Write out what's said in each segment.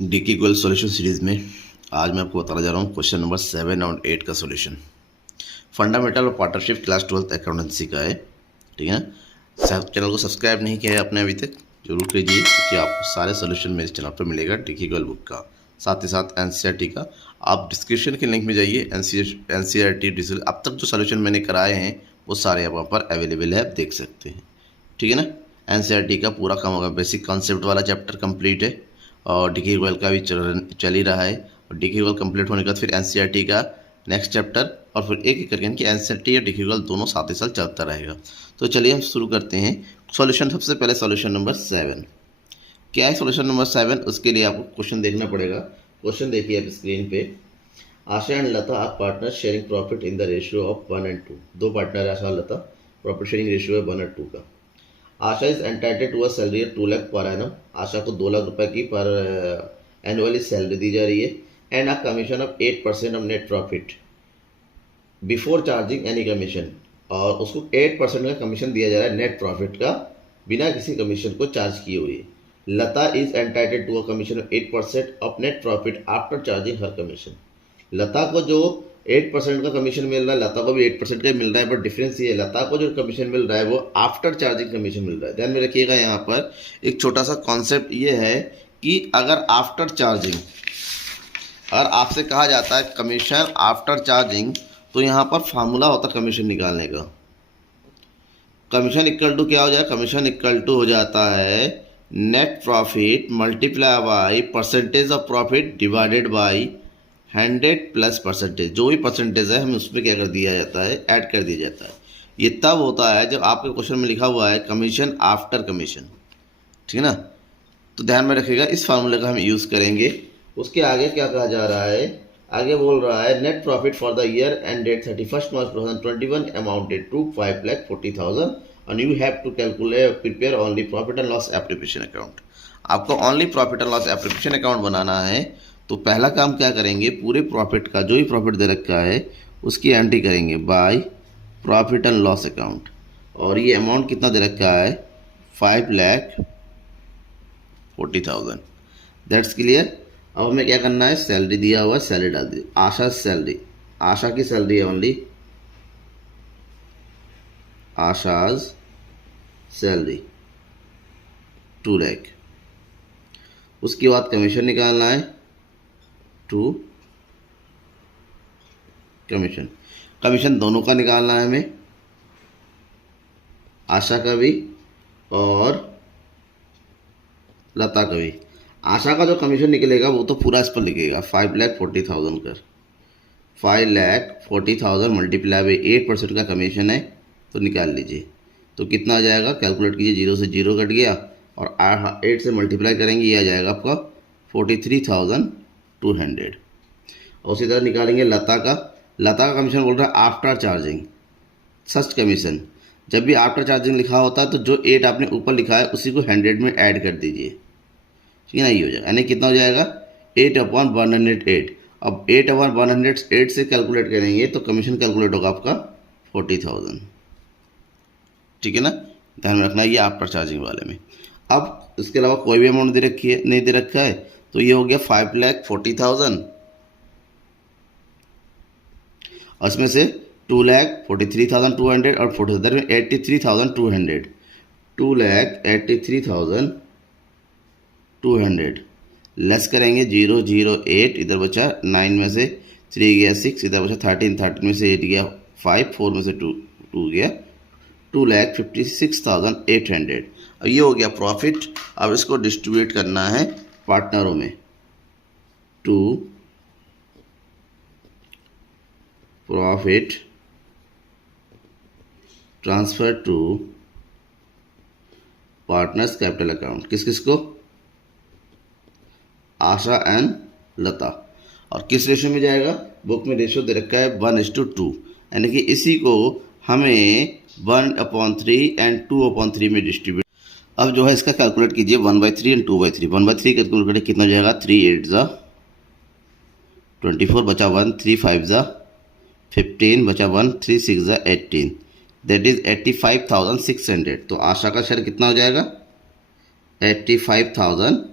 DK गोल solution series में आज मैं आपको बताने जा रहा हूँ क्वेश्चन नंबर 7 और 8 का सॉल्यूशन। फंडामेंटल और पार्टनरशिप क्लास 12th अकाउंटेंसी का है। ठीक है ना। चैनल को सब्सक्राइब नहीं किया है आपने अभी तक, जरूर कीजिए क्योंकि आपको सारे सॉल्यूशन मेरे चैनल पर मिलेगा डीके गोल बुक का, साथ ही साथ एनसीईआरटी का। आप डिस्क्रिप्शन के लिंक में जाइए, एनसीईआरटी डिजिटल अब तक जो सॉल्यूशन मैंने कराए हैं वो सारे आप वहाँ पर अवेलेबल है, आप देख सकते हैं। ठीक है ना। एनसीईआरटी का पूरा काम होगा, बेसिक कॉन्सेप्ट वाला चैप्टर कंप्लीट है और डीके गोयल का भी चल ही रहा है। और डीके गोयल कंप्लीट होने के बाद फिर एनसीईआरटी का नेक्स्ट चैप्टर और फिर एक एक करके इनकी एनसीईआरटी और डीके गोयल दोनों साथ ही साथ चलता रहेगा। तो चलिए हम शुरू करते हैं सॉल्यूशन। सबसे पहले सॉल्यूशन नंबर 7 क्या है। सॉल्यूशन नंबर 7 उसके लिए आपको क्वेश्चन देखना पड़ेगा। क्वेश्चन देखिए आप स्क्रीन पे। Asha and Lata are partner sharing profit in the ratio of 1 and 2। दो पार्टनर आशा और लता, प्रॉफिट शेयरिंग रेशियो है 1 और 2 का। Asha is entitled to a salary 2 lakh per annum. आशा को 2 लाख रुपए की पर एनुअली सैलरी दी जा रही है। And a commission of 8% of net profit before charging any commission. और उसको 8% का कमीशन दिया जा रहा है नेट प्रॉफिट का, बिना किसी कमीशन को चार्ज किए हुए। Lata is entitled to a commission of 8% of net profit after charging her commission. Lata को जो 8% का कमीशन मिल रहा है, लता को भी 8% का मिल रहा है, बट डिफरेंस ये है लता को जो कमीशन मिल रहा है वो आफ्टर चार्जिंग कमीशन मिल रहा है। ध्यान में रखिएगा, यहाँ पर एक छोटा सा कॉन्सेप्ट ये है कि अगर आफ्टर चार्जिंग, अगर आपसे कहा जाता है कमीशन आफ्टर चार्जिंग, तो यहाँ पर फार्मूला होता है कमीशन निकालने का। कमीशन इक्वल टू क्या हो जाए, कमीशन इक्वल टू हो जाता है net profit multiply by percentage of profit divided by 100 plus percentage. जो भी परसेंटेज है हमें उसमें क्या कर दिया जाता है, ऐड कर दिया जाता है। ये तब होता है जब आपके क्वेश्चन में लिखा हुआ है कमीशन आफ्टर कमीशन। ठीक है ना। तो ध्यान में रखिएगा, इस फार्मूले का हम यूज़ करेंगे। उसके आगे क्या कहा जा रहा है, आगे बोल रहा है net profit for the year ended 31 March 2021 amounted to 5,40,000 and you have to calculate prepare only profit and loss application account। आपको only profit and loss application account बनाना है। तो पहला काम क्या करेंगे, पूरे प्रॉफिट का जो भी प्रॉफिट दे रखा है उसकी एंट्री करेंगे by profit and loss account. और ये अमाउंट कितना दे रखा है, 5,40,000। That's clear. अब हमें क्या करना है, सैलरी दिया हुआ है, सैलरी डाल दी। आशा सैलरी, आशा की सैलरी है ओनली, आशाज सैलरी 2 लाख। उसके बाद कमीशन निकालना है, 2 कमीशन। कमीशन दोनों का निकालना है हमें, आशा का भी और लता का भी। आशा का जो कमीशन निकलेगा वो तो पूरा इस पर लिखेगा 5,40,000 कर। 5,40,000 मल्टीप्लाई बाई 8% का कमीशन है, तो निकाल लीजिए। तो कितना आ जाएगा, कैलकुलेट कीजिए, 0 से 0 कट गया और 8 से मल्टीप्लाई करेंगे, ये आ जाएगा आपका 43,200। और उसी तरह निकालेंगे लता का। लता का कमीशन बोल रहा है आफ्टर चार्जिंग सच कमीशन। जब भी आफ्टर चार्जिंग लिखा होता है तो जो 8 आपने ऊपर लिखा है उसी को 100 में ऐड कर दीजिए। ठीक है ना, ये हो जाएगा, यानी कितना हो जाएगा 8/108। अब 8/108 से कैलकुलेट करेंगे तो कमीशन कैलकुलेट होगा आपका 40,000। ठीक है ना, ध्यान में रखना ये आफ्टर चार्जिंग वाले में। अब इसके अलावा कोई भी अमाउंट दे रखी है, नहीं दे रखा है, तो ये हो गया 5,40,000 और इसमें से 2,43,200 और 40,000 में 83,200, 2,83,200 लेस करेंगे 008, इधर बचा 9 में से 3 गया 6, इधर बचा 13 में से 8 गया 5, 4 में से 2 गया 2,56,800। अब ये हो गया प्रॉफिट। अब इसको डिस्ट्रीब्यूट करना है पार्टनरों में, to profit transfer to partners capital account. किस किस को, आशा एंड लता। और किस रेशियो में जाएगा, बुक में रेशियो दे रखा है 1:2, यानी कि इसी को हमें 1/3 एंड 2/3 में डिस्ट्रीब्यूट। अब जो है इसका कैलकुलेट कीजिए 1/3 एंड 2/3। 1/3 कैलकुलेट करें, कितना जाएगा, 3 8 24 बचा 1, 3 5 15 बचा 1, 3 6 18, दैट इज 85,600। तो आशा का शेयर कितना हो जाएगा, 85,600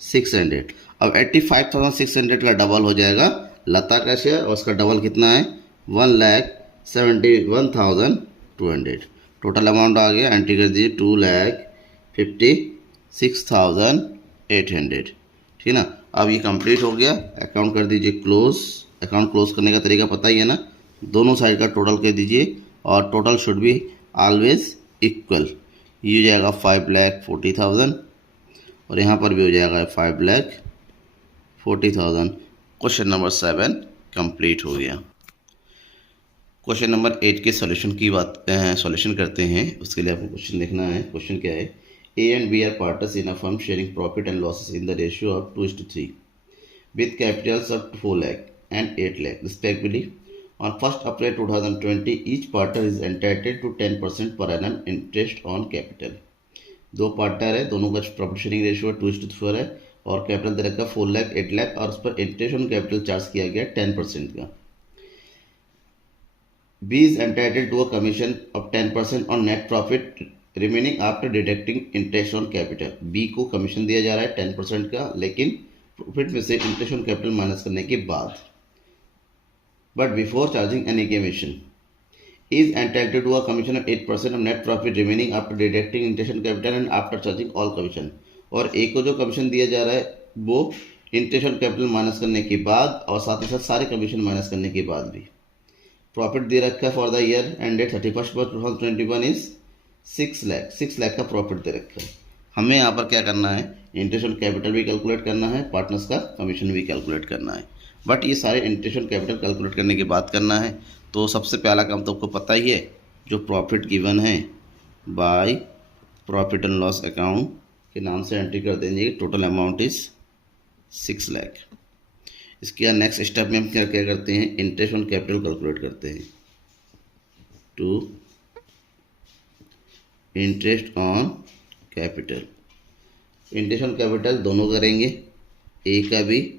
600। अब 85,600 का डबल हो जाएगा लता का शेयर, और उसका डबल कितना है 1,71,200। टोटल अमाउंट आ गया, एंट्री कर दीजिए 2,56,800। ठीक है ना। अब ये कंप्लीट हो गया, अकाउंट कर दीजिए क्लोज। अकाउंट क्लोज करने का तरीका पता ही है ना, दोनों साइड का टोटल कर दीजिए और total should be always equal. ये हो जाएगा 5,40,000 और यहाँ पर भी हो जाएगा 5,40,000। क्वेश्चन नंबर 7 कंप्लीट हो गया। क्वेश्चन नंबर 8 के सॉल्यूशन की बात सॉल्यूशन करते हैं। उसके लिए आपको क्वेश्चन लिखना है। क्वेश्चन क्या है, A and B are partners in a firm sharing profit and losses in the ratio of 2:3 with capitals of 4 lakh and 8 lakh respectively. On 1st April 2020, each partner is entitled to 10% per annum interest on capital. दो partner है, दोनों का profit sharing ratio 2:4 है और capital दे रखा 4 लाख 8 लाख और उस पर इंटरेस्ट ऑन कैपिटल चार्ज किया गया 10% का। B is entitled to a commission of 10% on net profit remaining after deducting interest on capital. B को कमीशन दिया जा रहा है 10% का, लेकिन प्रॉफिट में से इंटरेस्ट ऑन कैपिटल माइनस करने के बाद, but before charging any commission is entitled to a commission of 8% of net profit remaining after deducting interest on capital and after charging all commission. और ए को जो commission दिया जा रहा है वो इंटरेस्ट ऑन कैपिटल माइनस करने के बाद और साथ ही साथ सारे कमीशन माइनस करने के बाद भी। प्रॉफिट दे रखा है for the year ended 31 March 2021 is 6 lakh का प्रॉफिट दे रखा है। हमें यहाँ पर क्या करना है, इंटरेस्ट ऑन कैपिटल भी कैलकुलेट करना है, पार्टनर्स का कमीशन भी कैलकुलेट करना है, बट ये सारे इंटरेस्ट ऑन कैपिटल कैलकुलेट करने के बाद करना है। तो सबसे पहला काम तो आपको पता ही है, जो प्रॉफिट गिवन है by profit and loss account के नाम से एंट्री कर देंगे, टोटल अमाउंट इज 6 लाख। इसके बाद नेक्स्ट स्टेप में हम क्या क्या करते हैं, इंटरेस्ट ऑन कैपिटल कैलकुलेट करते हैं। To interest on capital, interest on capital दोनों करेंगे, ए का भी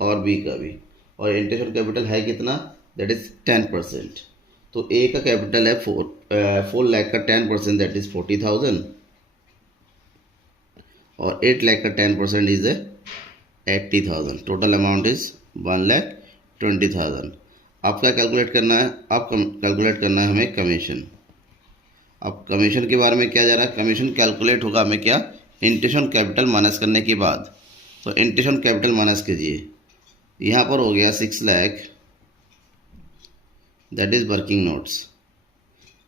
और बी का भी। और इंटरेस्ट ऑन कैपिटल है कितना, दैट इज 10%। तो ए का कैपिटल है 4 लाख का 10% दैट इज 40,000 और 8 लाख का 10% इज 80,000। Total amount is 1,20,000। आप क्या कैलकुलेट करना है, आप कैलकुलेट करना है हमें कमीशन। अब कमीशन के बारे में क्या जा रहा है, कमीशन कैलकुलेट होगा हमें क्या, इंटरेस्ट ऑन कैपिटल माइनस करने के बाद। तो इंटरेस्ट ऑन कैपिटल माइनस कीजिए, यहाँ पर हो गया 6 lakh that is working notes,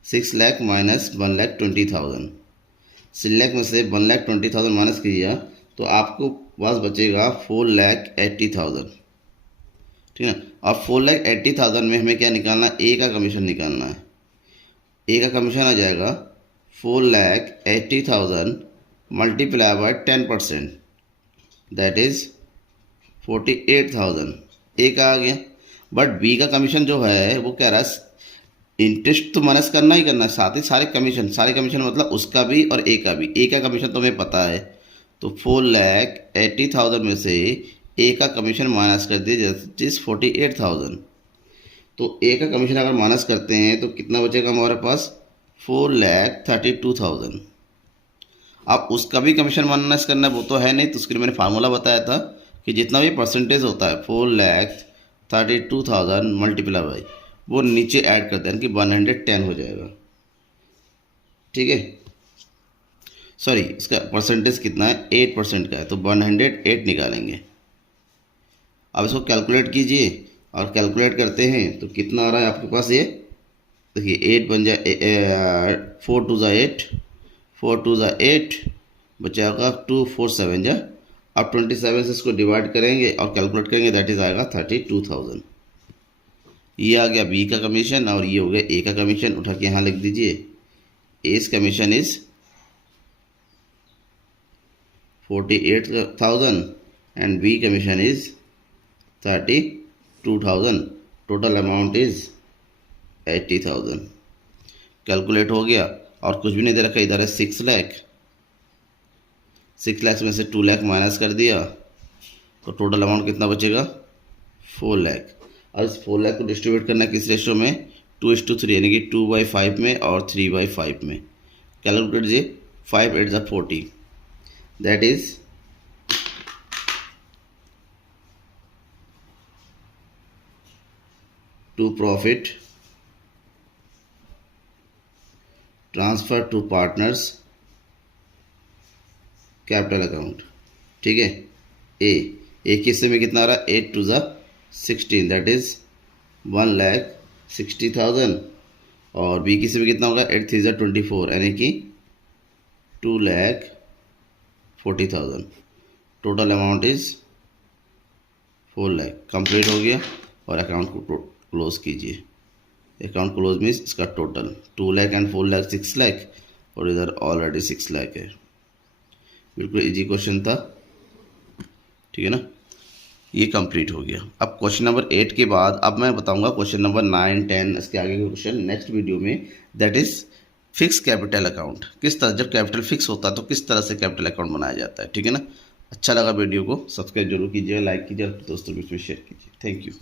6 lakh minus 1,20,000। 6 lakh में से 1,20,000 माइनस कीजिए तो आपको पास बचेगा 4,80,000। ठीक है। और 4,80,000 में हमें क्या निकालना है, ए का कमीशन निकालना है। ए का कमीशन आ जाएगा 4,80,000 मल्टीप्लाई बाय 10% दैट इज 48,000। ए का आ गया। बट बी का कमीशन जो है वो कह रहा है इंटरेस्ट तो माइनस करना ही करना है, साथ ही सारे कमीशन मतलब उसका भी और ए का भी। ए का कमीशन तो हमें पता है, तो 4,80,000 में से ए का कमीशन माइनस कर दिए जैसे 48,000। तो ए का कमीशन अगर माइनस करते हैं तो कितना बचेगा हमारे पास, 4,32,000। अब उसका भी कमीशन माइनस करना है, वो तो है नहीं, तो उसके लिए मैंने फार्मूला बताया था कि जितना भी परसेंटेज होता है 4,32,000 मल्टीप्लाई बाई वो नीचे ऐड कर दें कि 110 हो जाएगा। ठीक है, सॉरी इसका परसेंटेज कितना है, 8% का है, तो 108 निकालेंगे। अब इसको कैलकुलेट कीजिए और कैलकुलेट करते हैं तो कितना आ रहा है आपके पास, ये देखिए 8 बन जाए 4 2 ज़ा 8, 4 2 ज़ा 8 बचाएगा 2 4 7 जा। अब 27 से इसको डिवाइड करेंगे और कैलकुलेट करेंगे दैट इज आएगा 32,000। ये आ गया बी का कमीशन और ये हो गया ए का कमीशन। उठा के यहाँ लिख दीजिए, A's commission is 48,000 and B commission is 32,000। Total amount is 80,000। Calculate हो गया और कुछ भी नहीं दे रखा, इधर है 6 लाख। 6 लाख में से 2 लाख माइनस कर दिया तो टोटल अमाउंट कितना बचेगा, 4 लाख। और इस 4 लाख को डिस्ट्रीब्यूट करना किस रेशियो में, 2:3 यानी कि 2/5 में और 3/5 में। कैलकुलेट कीजिए 5 8 ज़ा 40 that is to profit transfer to partners capital account. ठीक है, ए के हिस्से में कितना आ रहा है, 8 टू ज़ा 16 दैट इज़ 1,60,000 और बी के हिस्से में कितना होगा, 8 3 ज़ा 24 यानी कि 2,40,000। Total amount is 4 lakh. Complete हो गया और अकाउंट को क्लोज कीजिए। अकाउंट क्लोज मीन्स इसका टोटल 2 लाख एंड 4 लाख 6 लाख और इधर ऑलरेडी 6 लाख है। बिल्कुल इजी क्वेश्चन था, ठीक है ना। ये कंप्लीट हो गया। अब क्वेश्चन नंबर 8 के बाद अब मैं बताऊंगा क्वेश्चन नंबर 9 10 इसके आगे के क्वेश्चन नेक्स्ट वीडियो में, that is fix capital account. किस तरह, जब कैपिटल फिक्स होता है तो किस तरह से कैपिटल अकाउंट बनाया जाता है, ठीक है ना। अच्छा लगा वीडियो को सब्सक्राइब जरूर कीजिएगा, लाइक कीजिए, दोस्तों के बीच में शेयर कीजिए। Thank you.